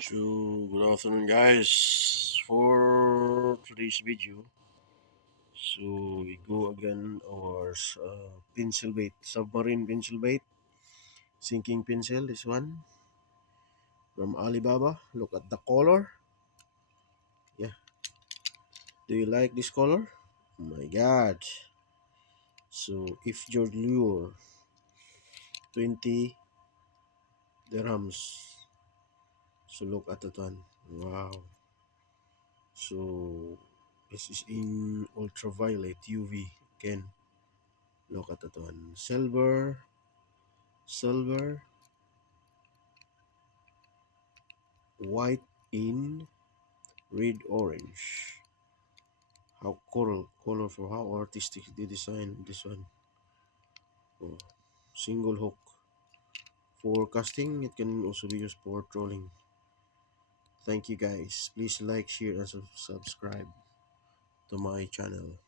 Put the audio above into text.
So, good afternoon, guys. For today's video, so we go again our pencil bait, submarine pencil bait, sinking pencil. This one from Alibaba. Look at the color. Yeah, do you like this color? Oh my God! So, if your lure 20 dirhams. So look at that one. Wow. So this is in ultraviolet UV again. Look at that one. Silver, white in red, orange. How colorful, how artistic they design this one. Oh, single hook. For casting, it can also be used for trolling. Thank you guys. Please like, share, and subscribe to my channel.